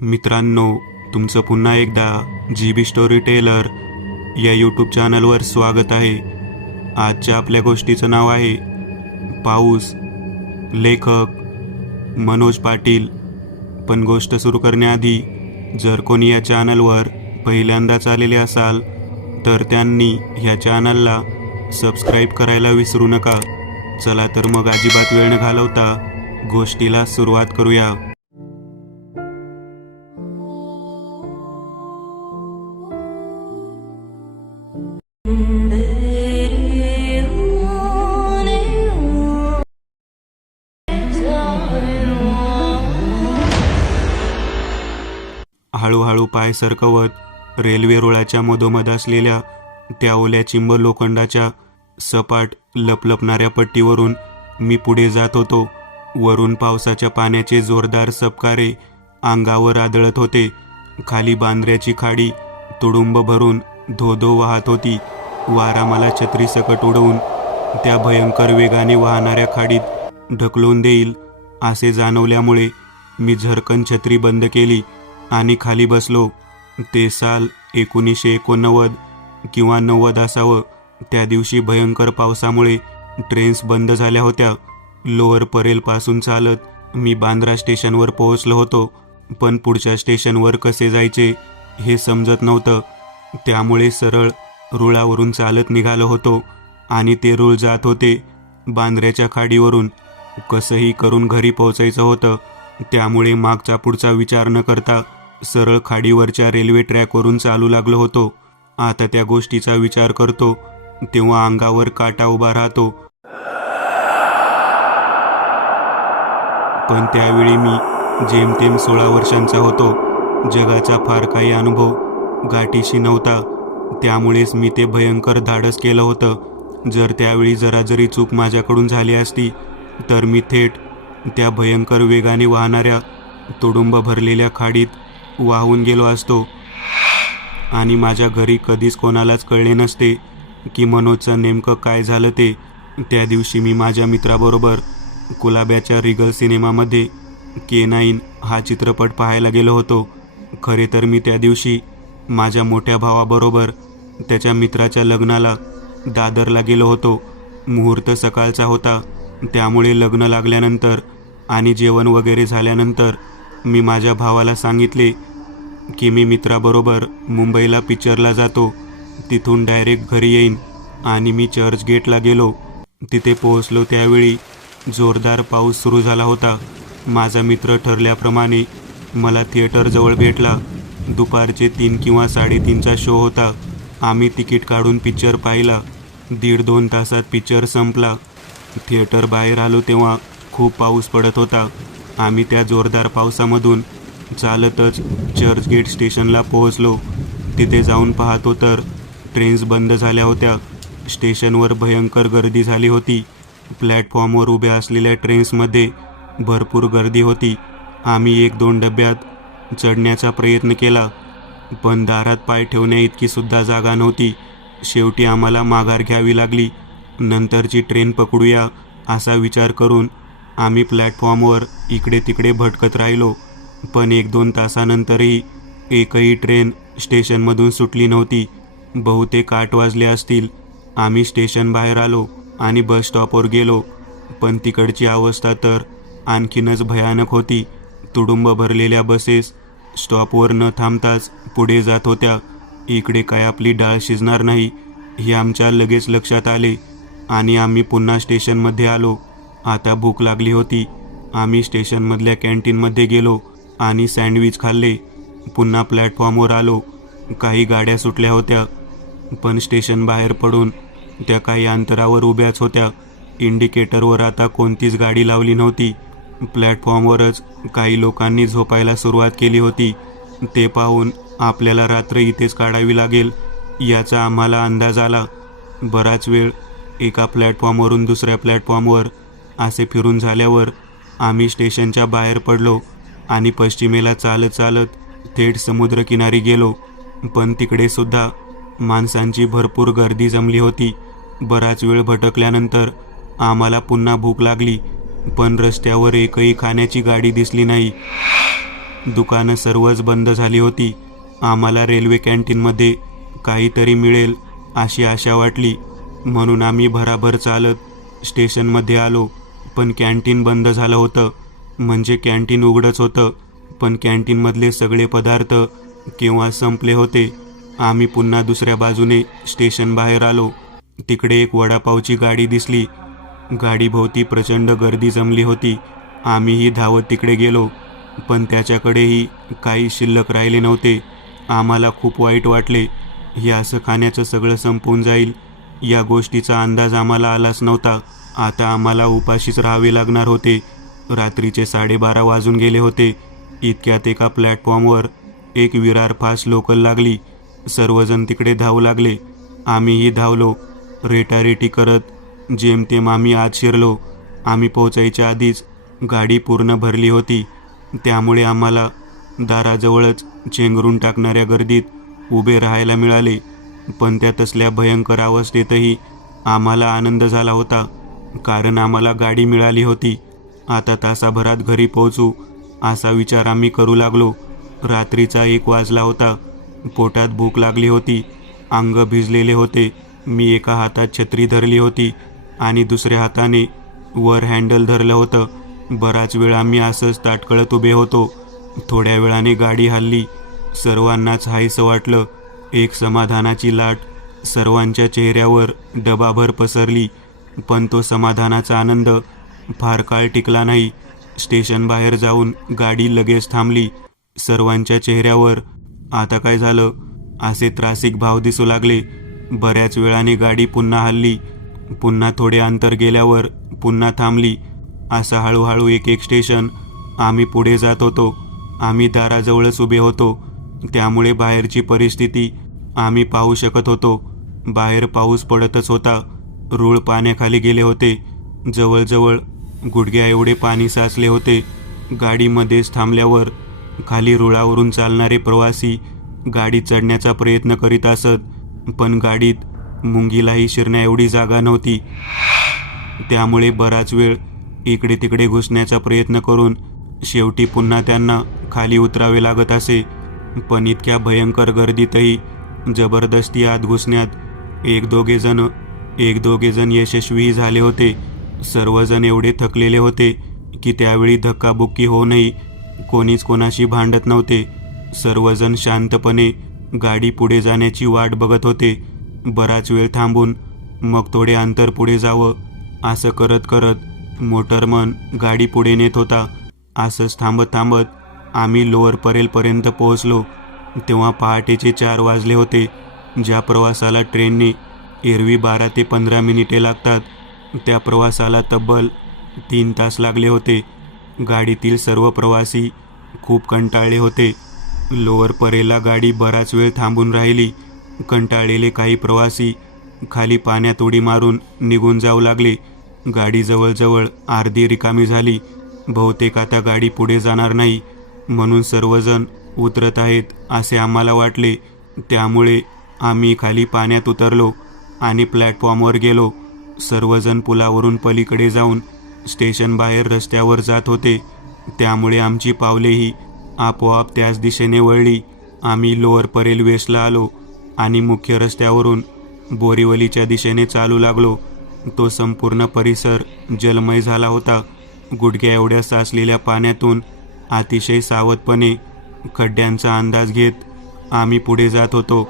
मित्रांनो, तुमचं पुन्हा एकदा GB स्टोरी टेलर या यूट्यूब चॅनलवर स्वागत आहे. आजच्या आपल्या गोष्टीचं नाव आहे पाऊस. लेखक मनोज पाटील. पण गोष्ट सुरू करण्याआधी जर कोणी या चॅनलवर पहिल्यांदाच आलेले असाल तर त्यांनी ह्या चॅनलला सबस्क्राईब करायला विसरू नका. चला तर मग अजिबात वेळ न घालवता गोष्टीला सुरुवात करूया. हळूहळू पाय सरकवत रेल्वे रुळाच्या मधोमध असलेल्या त्या ओल्या चिंब लोखंडाच्या सपाट लपलपणाऱ्या पट्टीवरून मी पुढे जात होतो. वरून पावसाच्या पाण्याचे जोरदार सपकारे अंगावर आदळत होते. खाली बांद्र्याची खाडी तुडुंब भरून धो वाहत होती. वारा मला छत्रीसकट उडवून त्या भयंकर वेगाने वाहणाऱ्या खाडीत ढकलून देईल असे जाणवल्यामुळे मी झरकन छत्री बंद केली आणि खाली बसलो. ते साल 1989 किंवा 90 असावं. त्या दिवशी भयंकर पावसामुळे ट्रेन्स बंद झाल्या होत्या. लोअर परेलपासून चालत मी बांद्रा स्टेशनवर पोहोचलो होतो. पण पुढच्या स्टेशनवर कसे जायचे हे समजत नव्हतं. त्यामुळे सरळ रुळावरून चालत निघालो होतो आणि ते रुळ जात होते बांद्र्याच्या खाडीवरून. कसंही करून घरी पोहोचायचं होतं. त्यामुळे मागचा पुढचा विचार न करता सरळ खाडीवरच्या रेल्वे ट्रॅकवरून चालू लागलो होतो. आता त्या गोष्टीचा विचार करतो तेव्हा अंगावर काटा उभा राहतो. पण त्यावेळी मी जेमतेम 16 वर्षांचा होतो. जगाचा फार काही अनुभव गाठीशी नव्हता. त्यामुळेच मी ते भयंकर धाडस केलं होतं. जर त्यावेळी जरा जरी चूक माझ्याकडून झाली असती तर मी थेट त्या भयंकर वेगाने वाहणाऱ्या तुडुंब भरलेल्या खाडीत वाहून गेलो असतो आणि माझ्या घरी कधीच कोणालाच कळले नसते की मनोजचं नेमकं काय झालं ते. त्या दिवशी मी माझ्या मित्राबरोबर कुलाब्याच्या रिगल सिनेमामध्ये K9 हा चित्रपट पाहायला गेलो होतो. खरे तर मी त्या दिवशी माझ्या मोठ्या भावाबरोबर त्याच्या मित्राच्या लग्नाला दादरला गेलो होतो. मुहूर्त सकाळचा होता. त्यामुळे लग्न लागल्यानंतर आणि जेवण वगैरे झाल्यानंतर मी माझ्या भावाला सांगितले की मी मित्राबरोबर मुंबईला पिक्चरला जातो. तिथून डायरेक्ट घरी येईन. आणि मी चर्चगेटला गेलो. तिथे पोहोचलो त्यावेळी जोरदार पाऊस सुरू झाला होता. माझा मित्र ठरल्याप्रमाणे मला थिएटरजवळ भेटला. दुपारचे 3 किंवा 3:30चा शो होता. आम्ही तिकीट काढून पिक्चर पाहिला. 1.5-2 तासात पिक्चर संपला. थिएटर बाहेर आलो तेव्हा खूप पाऊस पडत होता. आम्ही त्या जोरदार पावसामधून चालतच चर्चगेट स्टेशनला पोहोचलो. तिथे जाऊन पाहतो तर ट्रेन्स बंद झाल्या होत्या. स्टेशनवर भयंकर गर्दी झाली होती. प्लॅटफॉर्मवर उभ्या असलेल्या ट्रेन्समध्ये भरपूर गर्दी होती. आम्ही 1-2 डब्यात चढण्याचा प्रयत्न केला पण दारात पाय ठेवण्या इतकी सुद्धा जागा नव्हती. शेवटी आम्हाला माघार घ्यावी लागली. नंतरची ट्रेन पकडूया असा विचार करून आम्ही प्लॅटफॉर्मवर इकडे तिकडे भटकत राहिलो. पण 1-2 तासानंतरही एकही ट्रेन स्टेशनमधून सुटली नव्हती. बहुतेक 8 वाजले असतील. आम्ही स्टेशन बाहेर आलो आणि बस स्टॉपवर गेलो. पण तिकडची अवस्था तर आणखीनच भयानक होती. तुडुंब भरलेल्या बसेस स्टॉपवर न थांबताच पुढे जात होत्या. इकडे काय आपली डाळ शिजणार नाही हे आमच्या लगेच लक्षात आले आणि आम्ही पुन्हा स्टेशनमध्ये आलो. आता भूक लागली होती. आम्ही स्टेशनमधल्या कॅन्टीनमध्ये गेलो आणि सँडविच खाल्ले. पुन्हा प्लॅटफॉर्मवर आलो. काही गाड्या सुटल्या होत्या पण स्टेशन बाहेर पडून त्या काही अंतरावर उभ्याच होत्या. इंडिकेटरवर आता कोणतीच गाडी लावली नव्हती. प्लॅटफॉर्मवरच काही लोकांनी झोपायला सुरुवात केली होती. ते पाहून आपल्याला रात्र इथेच काढावी लागेल याचा आम्हाला अंदाज आला. बराच वेळ एका प्लॅटफॉर्मवरून दुसऱ्या प्लॅटफॉर्मवर असे फिरून झाल्यावर आम्ही स्टेशनच्या बाहेर पडलो आणि पश्चिमेला चालत चालत थेट समुद्रकिनारी गेलो. पण तिकडे सुद्धा माणसांची भरपूर गर्दी जमली होती. बराच वेळ भटकल्यानंतर आम्हाला पुन्हा भूक लागली. पण रस्त्यावर एकही खाण्याची गाडी दिसली नाही. दुकानं सर्वच बंद झाली होती. आम्हाला रेल्वे कॅन्टीनमध्ये काहीतरी मिळेल अशी आशा वाटली, म्हणून आम्ही भराभर चालत स्टेशनमध्ये आलो. पण कॅन्टीन बंद झालं होतं. म्हणजे कॅन्टीन उघडंच होतं, पण कॅन्टीनमधले सगळे पदार्थ केव्हा संपले होते. आम्ही पुन्हा दुसऱ्या बाजूने स्टेशन बाहेर आलो. तिकडे एक वडापावची गाडी दिसली. गाडीभोवती प्रचंड गर्दी जमली होती. आम्हीही धावत तिकडे गेलो, पण त्याच्याकडेही काही शिल्लक राहिले नव्हते. आम्हाला खूप वाईट वाटले. हे असं खाण्याचं सगळं संपून जाईल या गोष्टीचा अंदाज आम्हाला आलाच नव्हता. आता आम्हाला उपाशीच राहावे लागणार होते. रात्रीचे 12:30 वाजून गेले होते. इतक्यात एका प्लॅटफॉर्मवर एक विरार फास्ट लोकल लागली. सर्वजण तिकडे धावू लागले. आम्हीही धावलो. रेटारेटी करत जेमतेम आम्ही आत शिरलो. आम्ही पोहोचायच्या आधीच गाडी पूर्ण भरली होती. त्यामुळे आम्हाला दाराजवळच चेंगरून टाकणाऱ्या गर्दीत उभे राहायला मिळाले. पण त्या तसल्या भयंकर अवस्थेतही आम्हाला आनंद झाला होता, कारण आम्हाला गाडी मिळाली होती. आता तासाभरात घरी पोहोचू असा विचार आम्ही करू लागलो. रात्रीचा 1 वाजला होता. पोटात भूक लागली होती. अंग भिजलेले होते. मी एका हातात छत्री धरली होती आणि दुसऱ्या हाताने वर हँडल धरलं होतं. बराच वेळ आम्ही असंच ताटकळत उभे होतो. थोड्या वेळाने गाडी हलली. सर्वांनाच हायसं वाटलं. एक समाधानाची लाट सर्वांच्या चेहऱ्यावर डबाभर पसरली. पण तो समाधानाचा आनंद फार काळ टिकला नाही. स्टेशन बाहेर जाऊन गाडी लगेच थांबली. सर्वांच्या चेहऱ्यावर आता काय झालं असे त्रासिक भाव दिसू लागले. बऱ्याच वेळाने गाडी पुन्हा हलली. पुन्हा थोडे अंतर गेल्यावर पुन्हा थांबली. असं हळूहळू एक एक स्टेशन आम्ही पुढे जात होतो. आम्ही दाराजवळच उभे होतो, त्यामुळे बाहेरची परिस्थिती आम्ही पाहू शकत होतो. बाहेर पाऊस पडतच होता. रूळ पाण्याखाली गेले होते. जवळजवळ गुडघ्या एवढे पाणी साचले होते. गाडीमध्येच थांबल्यावर खाली रुळावरून चालणारे प्रवासी गाडीत चढण्याचा प्रयत्न करीत असत, पण गाडीत मुंगीलाही शिरण्या एवढी जागा नव्हती. त्यामुळे बराच वेळ इकडे तिकडे घुसण्याचा प्रयत्न करून शेवटी पुन्हा त्यांना खाली उतरावे लागत असे. पण इतक्या भयंकर गर्दीतही जबरदस्ती आत घुसण्यात एक दोघे जण यशस्वीही झाले होते. सर्वजण एवढे थकलेले होते की त्यावेळी धक्काबुक्की होऊनही कोणीच कोणाशी भांडत नव्हते. सर्वजण शांतपणे गाडी पुढे जाण्याची वाट बघत होते. बराच वेळ थांबून मग थोडे अंतर पुढे जावं असं करत करत मोटरमन गाडी पुढे नेत होता. असंच थांबत थांबत आम्ही लोअर परेलपर्यंत पोहोचलो. तेव्हा पहाटेचे 4 वाजले होते. ज्या प्रवासाला ट्रेनने एरवी 12 ते 15 मिनिटे लागतात, त्या प्रवासाला तब्बल 3 तास लागले होते. गाडीतील सर्व प्रवासी खूप कंटाळले होते. लोअर परेलला गाडी बराच वेळ थांबून राहिली. कंटाळलेले काही प्रवासी खाली पाण्यात उडी मारून निघून जाऊ लागले. गाडी जवळजवळ अर्धी रिकामी झाली. बहुतेक आता गाडी पुढे जाणार नाही, म्हणून सर्वजण उतरत आहेत असे आम्हाला वाटले. त्यामुळे आम्ही खाली पाण्यात उतरलो आणि प्लॅटफॉर्मवर गेलो. सर्वजण पुलावरून पलीकडे जाऊन स्टेशन बाहेर रस्त्यावर जात होते, त्यामुळे आमची पावलेही आपोआप त्याच दिशेने वळली. आम्ही लोअर परेल वेस्टला आलो आणि मुख्य रस्त्यावरून बोरीवलीच्या दिशेने चालू लागलो. तो संपूर्ण परिसर जलमय झाला होता. गुडघ्या एवढ्या साचलेल्या पाण्यातून अतिशय सावधपणे खड्ड्यांचा अंदाज घेत आम्ही पुढे जात होतो.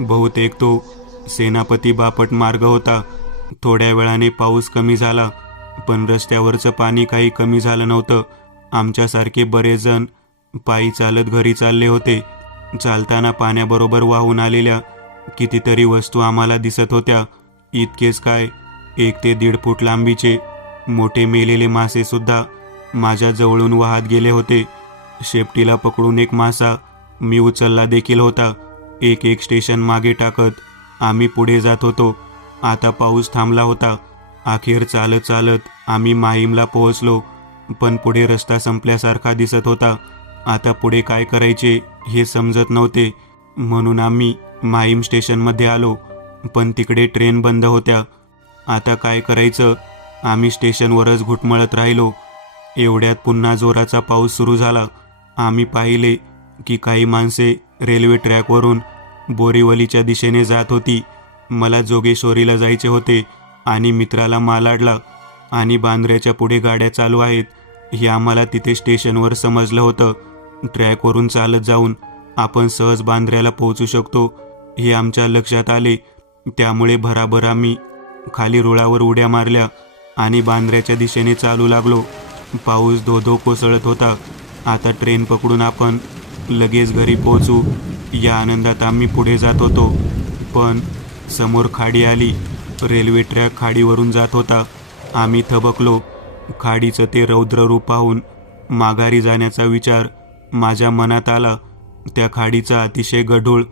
बहुतेक तो सेनापती बापट मार्ग होता. थोड्या वेळाने पाऊस कमी झाला, पण रस्त्यावरचं पाणी काही कमी झालं नव्हतं. आमच्यासारखे बरेच जण पायी चालत घरी चालले होते. चालताना पाण्याबरोबर वाहून आलेल्या कितीतरी वस्तू आम्हाला दिसत होत्या. इतकेच काय, 1 ते 1.5 फूट लांबीचे मोठे मेलेले मासेसुद्धा माझ्या जवळून वाहत गेले होते. शेपटीला पकडून एक मासा मी उचलला देखील होता. एक स्टेशन मागे टाकत आम्ही पुढे जात होतो. आता पाऊस थांबला होता. अखेर चालत चालत आम्ही माहीमला पोहोचलो, पण पुढे रस्ता संपल्यासारखा दिसत होता. आता पुढे काय करायचे हे समजत नव्हते, म्हणून आम्ही माहीम स्टेशनमध्ये आलो, पण तिकडे ट्रेन बंद होत्या. आता काय करायचं? आम्ही स्टेशनवरच घुटमळत राहिलो. एवढ्यात पुन्हा जोराचा पाऊस सुरू झाला. आम्ही पाहिले की काही माणसे रेल्वे ट्रॅकवरून बोरिवलीच्या दिशेने जात होती. मला जोगेश्वरीला जायचे होते आणि मित्राला मालाडला आणि बांद्र्याच्या पुढे गाड्या चालू आहेत हे आम्हाला तिथे स्टेशनवर समजलं होतं. ट्रॅकवरून चालत जाऊन आपण सहज बांद्र्याला पोहोचू शकतो हे आमच्या लक्षात आले. त्यामुळे भराभर आम्ही खाली रुळावर उड्या मारल्या आणि बांद्र्याच्या दिशेने चालू लागलो. पाऊस धो कोसळत होता. आता ट्रेन पकडून आपण लगेच घरी पोहोचू या आनंदात आम्ही पुढे जात होतो. पण समोर खाडी आली. रेल्वे ट्रॅक खाडीवरून जात होता. आम्ही थबकलो. खाडीचं ते रौद्र रूप पाहून माघारी जाण्याचा विचार माझ्या मनात आला. त्या खाडीचं अतिशय गढूळ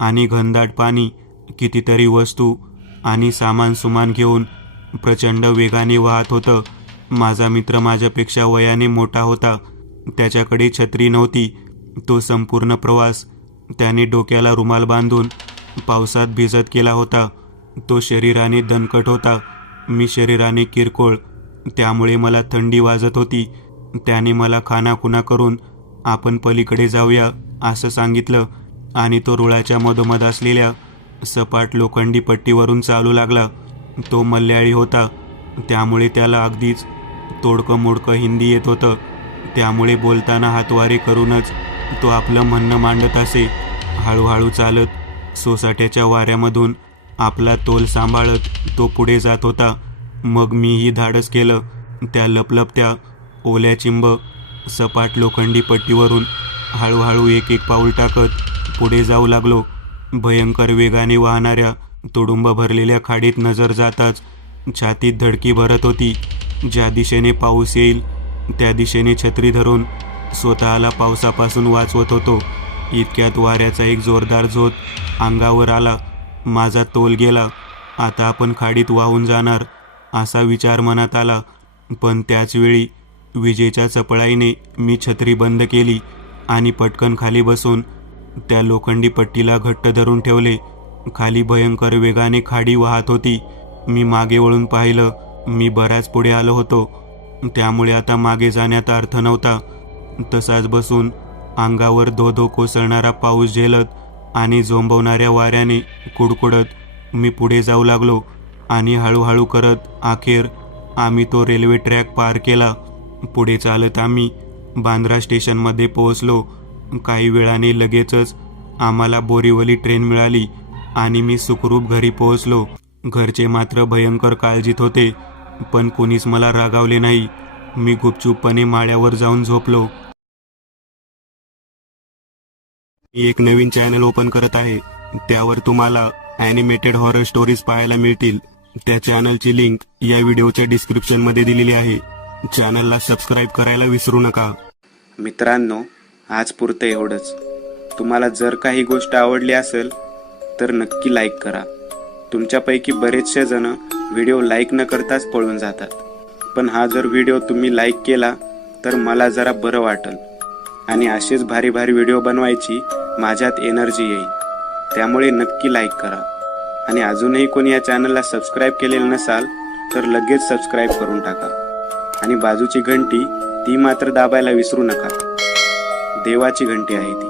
आणि घनदाट पाणी कितीतरी वस्तू आणि सामान सुमान घेऊन प्रचंड वेगाने वाहत होतं. माझा मित्र माझ्यापेक्षा वयाने मोठा होता. त्याच्याकडे छत्री नव्हती. तो संपूर्ण प्रवास त्याने डोक्याला रुमाल बांधून पावसात भिजत केला होता. तो शरीराने दणकट होता. मी शरीराने किरकोळ, त्यामुळे मला थंडी वाजत होती. त्याने मला खानाखुणा करून आपण पलीकडे जाऊया असं सांगितलं आणि तो रुळाच्या मधोमध असलेल्या सपाट लोखंडी पट्टीवरून चालू लागला. तो मल्याळी होता, त्यामुळे त्याला अगदीच तोडकं मोडकं हिंदी येत होतं. त्यामुळे बोलताना हातवारे करूनच तो आपलं म्हणणं मांडत असे. हळूहळू चालत सोसाट्याच्या वाऱ्यामधून आपला तोल सांभाळत तो पुढे जात होता. मग मीही धाडस केलं. त्या लपलपत्या ओल्या चिंब सपाट लोखंडी पट्टीवरून हळूहळू एक एक पाऊल टाकत पुढे जाऊ लागलो. भयंकर वेगाने वाहणाऱ्या तुडुंब भरलेल्या खाडीत नजर जाताच छातीत धडकी भरत होती. ज्या दिशेने पाऊस येईल त्या दिशेने छत्री धरून स्वतःला पावसापासून वाचवत होतो. इतक्यात वाऱ्याचा एक जोरदार झोत अंगावर आला. माझा तोल गेला. आता आपण खाडीत वाहून जाणार असा विचार मनात आला. पण त्याचवेळी विजेच्या चपळाईने मी छत्री बंद केली आणि पटकन खाली बसून त्या लोखंडी पट्टीला घट्ट धरून ठेवले. खाली भयंकर वेगाने खाडी वाहत होती. मी मागे वळून पाहिलं. मी बराच पुढे आलो होतो, त्यामुळे आता मागे जाण्यात अर्थ नव्हता. तसाच बसून अंगावर धो कोसळणारा पाऊस झेलत आणि झोंबवणाऱ्या वाऱ्याने कुडकुडत मी पुढे जाऊ लागलो. आणि हळूहळू करत अखेर आम्ही तो रेल्वे ट्रॅक पार केला. पुढे चालत आम्ही बांद्रा स्टेशनमध्ये पोहोचलो. काही वेळाने लगेचच आम्हाला बोरिवली ट्रेन मिळाली आणि मी सुखरूप घरी पोहोचलो. घरचे मात्र भयंकर काळजीत होते, पण कोणीच मला रागावले नाही. मी गुपचूपपणे माळ्यावर जाऊन झोपलो. मी एक नवीन चॅनल ओपन करत आहे. त्यावर तुम्हाला ॲनिमेटेड हॉरर स्टोरीज पाहायला मिळतील. त्या चॅनलची लिंक या व्हिडिओच्या डिस्क्रिप्शनमध्ये दिलेली आहे. चॅनलला सबस्क्राईब करायला विसरू नका. मित्रांनो, आज पुरतं एवढंच. तुम्हाला जर काही गोष्ट आवडली असेल तर नक्की लाईक करा. तुमच्यापैकी बरेचसे जण व्हिडिओ लाईक न करताच पळून जातात, पण हा जर व्हिडिओ तुम्ही लाईक केला तर मला जरा बरं वाटेल आणि असेच भारी भारी व्हिडिओ बनवायची माझ्यात एनर्जी येईल. त्यामुळे नक्की लाईक करा. आणि अजूनही कोणी या चॅनलला सबस्क्राईब केलेलं नसाल तर लगेच सबस्क्राईब करून टाका. आणि बाजूची घंटी ती मात्र दाबायला विसरू नका. देवाची घंटी आहे ती.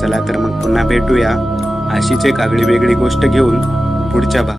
चला तर मग पुन्हा भेटूया अशीच एक आगळी वेगळी गोष्ट घेऊन पुढच्या